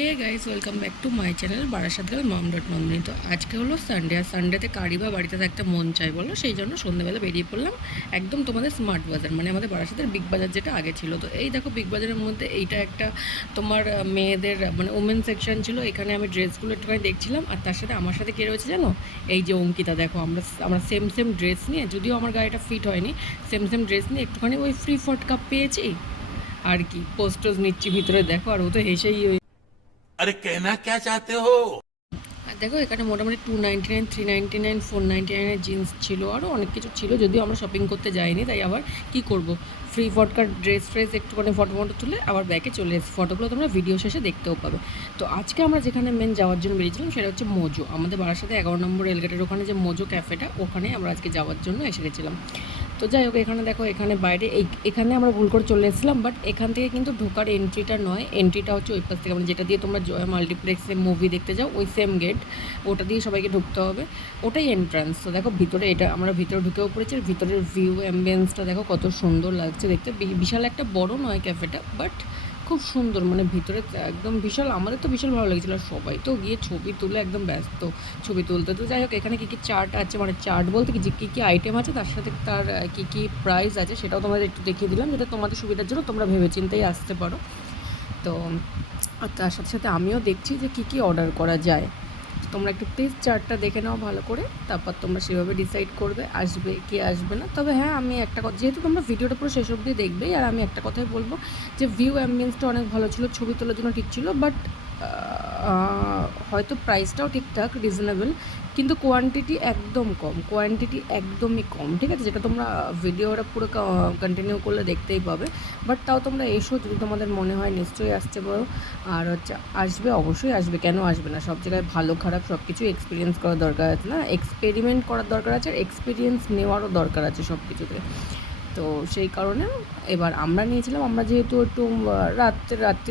Hey guys, welcome back to my channel Barasat girl mom dot Nandini. তো আজকে হলো Sunday, আর সানডেতে কারি বা বাড়িতে থাকতে মন চাই বলো, সেই জন্য সন্ধ্যেবেলা বেরিয়ে পড়লাম একদম তোমাদের স্মার্ট বাজার, মানে আমাদের বারাসাতের বিগ বাজার যেটা আগে ছিল। তো এই দেখো, বিগ বাজারের মধ্যে এইটা একটা তোমার মেয়েদের মানে ওমেন সেকশন ছিল। এখানে আমি ড্রেসগুলো একটুখানি দেখছিলাম, আর তার সাথে আমার সাথে কে রয়েছে জানো, এই যে অঙ্কিতা। দেখো আমরা সেম সেম ড্রেস নিয়ে, যদিও আমার গাড়িটা ফিট হয়নি, সেম সেম ড্রেস নিয়ে একটুখানি ওই ফ্রি ফটকা পেয়েছি আর কি, পোস্টোজ নিচ্ছি ভিতরে। দেখো, আর ও তো হেসেই अरे कहना क्या चाहते हो। আর দেখো, এখানে মোটামুটি 299, 399, 499 জিন্স ছিল, আরও অনেক কিছু ছিল। যদিও আমরা শপিং করতে যাইনি, তাই আবার কি করব, ফ্রি ফটকার ড্রেস ফ্রেস একটুখানি ফটো ফটো তুলে আবার ব্যাগে চলে এসেছি। ফটোগুলো তোমরা ভিডিও শেষে দেখতেও পাবে। তো আজকে আমরা যেখানে মেন যাওয়ার জন্য বেরিয়েছিলাম সেটা হচ্ছে মোজো। আমাদের বারাসাতে 11 নম্বর রেলগেটের ওখানে যে মোজো ক্যাফেটা, ওখানে আমরা আজকে যাওয়ার জন্য এসে গেছিলাম। তো যাই হোক, এখানে দেখো, এখানে বাইরে এখানে আমরা ভুল করে চলে এসেছিলাম, বাট এখান থেকে কিন্তু ঢোকার এন্ট্রিটা নয়, এন্ট্রিটা হচ্ছে ওই পাশ থেকে, মানে যেটা দিয়ে তোমরা জয়া মাল্টিপ্লেক্সে মুভি দেখতে যাও, ওই সেম গেট, ওটা দিয়ে সবাইকে ঢুকতে হবে, ওটাই এন্ট্রান্স। তো দেখো ভিতরে, এটা আমরা ভিতরে ঢুকেও পড়েছি। ভিতরের ভিউ অ্যাম্বিয়েন্সটা দেখো কত সুন্দর লাগছে দেখতে। বিশাল একটা বড় নয় ক্যাফেটা, বাট খুব সুন্দর, মানে ভিতরে একদম বিশাল। আমাদের তো বিশাল ভালো লেগেছিলো, আর সবাই তো গিয়ে ছবি তুলে একদম ব্যস্ত ছবি তুলতে। তো যাই হোক, এখানে কী কী চার্ট আছে, মানে চার্ট বলতে কি, যে কী কী আইটেম আছে, তার সাথে তার কী কী প্রাইস আছে, সেটাও তোমাদের একটু দেখিয়ে দিলাম, যেটা তোমাদের সুবিধার জন্য তোমরা ভেবেচিন্তেই আসতে পারো। তো আর তার সাথে সাথে আমিও দেখছি যে কী কী অর্ডার করা যায়। তোমরা একটু প্লিজ চার্টটা দেখে নাও ভালো করে, তারপর তোমরা সেভাবে ডিসাইড করবে আসবে কি আসবে না। তবে হ্যাঁ, আমি একটা কথা, যেহেতু তোমরা ভিডিওটা পুরো শেষ অবধি দেখবেই, আর আমি একটা কথাই বলবো যে ভিউ অ্যাম্বিয়েন্সটা অনেক ভালো ছিল, ছবি তোলার জন্য ঠিক ছিল, বাট হয়তো প্রাইসটাও ঠিকঠাক রিজনেবল, কিন্তু কোয়ান্টিটি একদম কম, কোয়ান্টিটি একদমই কম, ঠিক আছে, যেটা তোমরা ভিডিওটা পুরো কন্টিনিউ করলে দেখতেই পাবে। বাট তাও তোমরা এসো, যদি তোমাদের মনে হয় নিশ্চয়ই আসতে পারো। আর হচ্ছে আসবে, অবশ্যই আসবে, কেন আসবে না। সব জায়গায় ভালো খারাপ সব কিছু এক্সপিরিয়েন্স করার দরকার আছে না, এক্সপেরিমেন্ট করার দরকার আছে, আর এক্সপিরিয়েন্স নেওয়ারও দরকার আছে সব কিছুতে। তো সেই কারণে এবার আমরা নিয়েছিলাম, আমরা যেহেতু একটু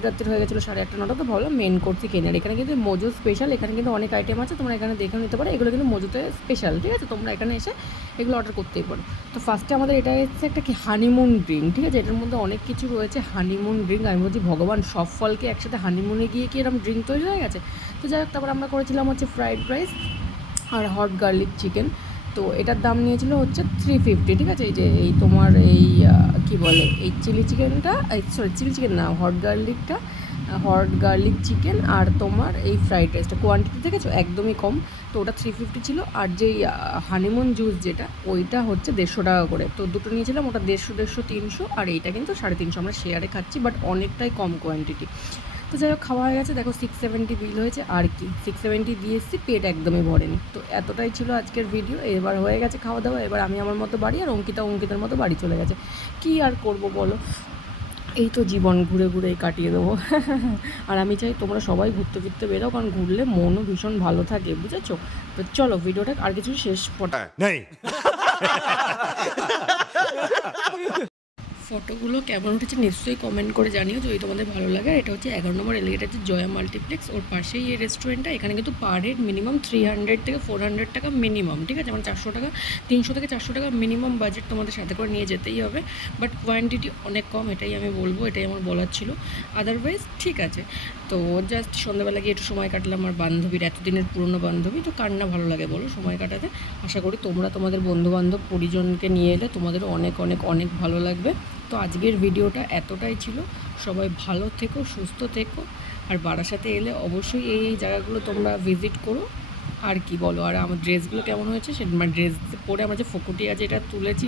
রাত্রি হয়ে গেছিলো, 8:30-9টা, তো ভাবলাম মেন কোর্সই কেনার। এখানে কিন্তু মোজো স্পেশাল, এখানে কিন্তু অনেক আইটেম আছে, তোমরা এখানে দেখে নিতে পারো, এগুলো কিন্তু মোজোতে স্পেশাল, ঠিক আছে, তোমরা এখানে এসে এগুলো অর্ডার করতেই পারো। তো ফার্স্টে আমাদের এটা এসেছে একটা কি হানিমুন ড্রিঙ্ক, ঠিক আছে, এটার মধ্যে অনেক কিছু রয়েছে। হানিমুন ড্রিঙ্ক, আমি বলছি ভগবান, সব ফলকে একসাথে হানিমুনে গিয়ে কি এরকম ড্রিঙ্ক তৈরি হয়ে গেছে। তো যাই হোক, তারপর আমরা করেছিলাম হচ্ছে ফ্রাইড রাইস আর হট গার্লিক চিকেন। তো এটার দাম নিয়েছিল হচ্ছে 350, ঠিক আছে। এই যে এই তোমার এই কী বলে, এই চিলি চিকেনটা, সরি চিলি চিকেন না, হট গার্লিক চিকেন, আর তোমার এই ফ্রাইড রাইসটা কোয়ান্টিটি দেখেছো একদমই কম। তো ওটা 350 ছিল, আর যেই হানিমুন জুস যেটা, ওইটা হচ্ছে 150 টাকা করে। তো দুটো নিয়েছিলাম, ওটা 150, 300, আর এইটা কিন্তু 350। আমরা শেয়ারে খাচ্ছি, বাট অনেকটাই কম কোয়ান্টিটি। তো যাই হোক, খাওয়া হয়ে গেছে, দেখো 670 বিল হয়েছে, আর কি 670 দিয়ে এসেছি, পেট একদমই ভরেনি। তো এতটাই ছিল আজকের ভিডিও। এবার হয়ে গেছে খাওয়া দাওয়া, এবার আমি আমার মতো বাড়ি, আর অঙ্কিতার মতো বাড়ি চলে গেছে। কি আর করব বলো, এই তো জীবন, ঘুরে ঘুরেই কাটিয়ে দেবো। আর আমি চাই তোমরা সবাই ঘুরতে ফিরতে বেরো, কারণ ঘুরলে মনও ভীষণ ভালো থাকে, বুঝেছো। তো চলো ভিডিওটা আর কিছু শেষ नहीं ফটোগুলো কেমন উঠেছে নিশ্চয়ই কমেন্ট করে জানিও, যদি তোমাদের ভালো লাগে। এটা হচ্ছে 11 নম্বর এলিগেটের যে জয়া মাল্টিপ্লেক্স, ওর পাশেই এই রেস্টুরেন্টটা। এখানে কিন্তু পার হেড মিনিমাম 300 থেকে 400 টাকা মিনিমাম, ঠিক আছে, মানে 400 টাকা, 300 থেকে 400 টাকা মিনিমাম বাজেট তোমাদের সাথে করে নিয়ে যেতেই হবে। বাট কোয়ান্টিটি অনেক কম, এটাই আমি বলবো, এটাই আমার বলার ছিল। আদারওয়াইজ ঠিক আছে। তো জাস্ট সন্ধ্যাবেলা গিয়ে একটু সময় কাটলাম, আর বান্ধবীর, এতদিনের পুরনো বান্ধবী, তো কার না ভালো লাগে বলো সময় কাটাতে। আশা করি তোমরা তোমাদের বন্ধুবান্ধব পরিজনকে নিয়ে এলে তোমাদেরও অনেক অনেক অনেক ভালো লাগবে। তো আজকের ভিডিওটা এতটাই ছিল। সবাই ভালো থেকো, সুস্থ থেকো, আর বারাসাতে এলে অবশ্যই এই জায়গাগুলো তোমরা ভিজিট করো। আর কি বলো, আর আমার ড্রেসগুলো কেমন হয়েছে, সে মানে ড্রেস পরে আমরা যে ফকুটিয়া যেটা তুলেছি,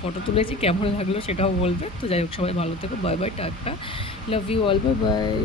ফটো তুলেছি, কেমন লাগলো সেটাও বলবে। তো যাই হোক, সবাই ভালো থেকো, বাই বাই, টাটা, love you all, bye by.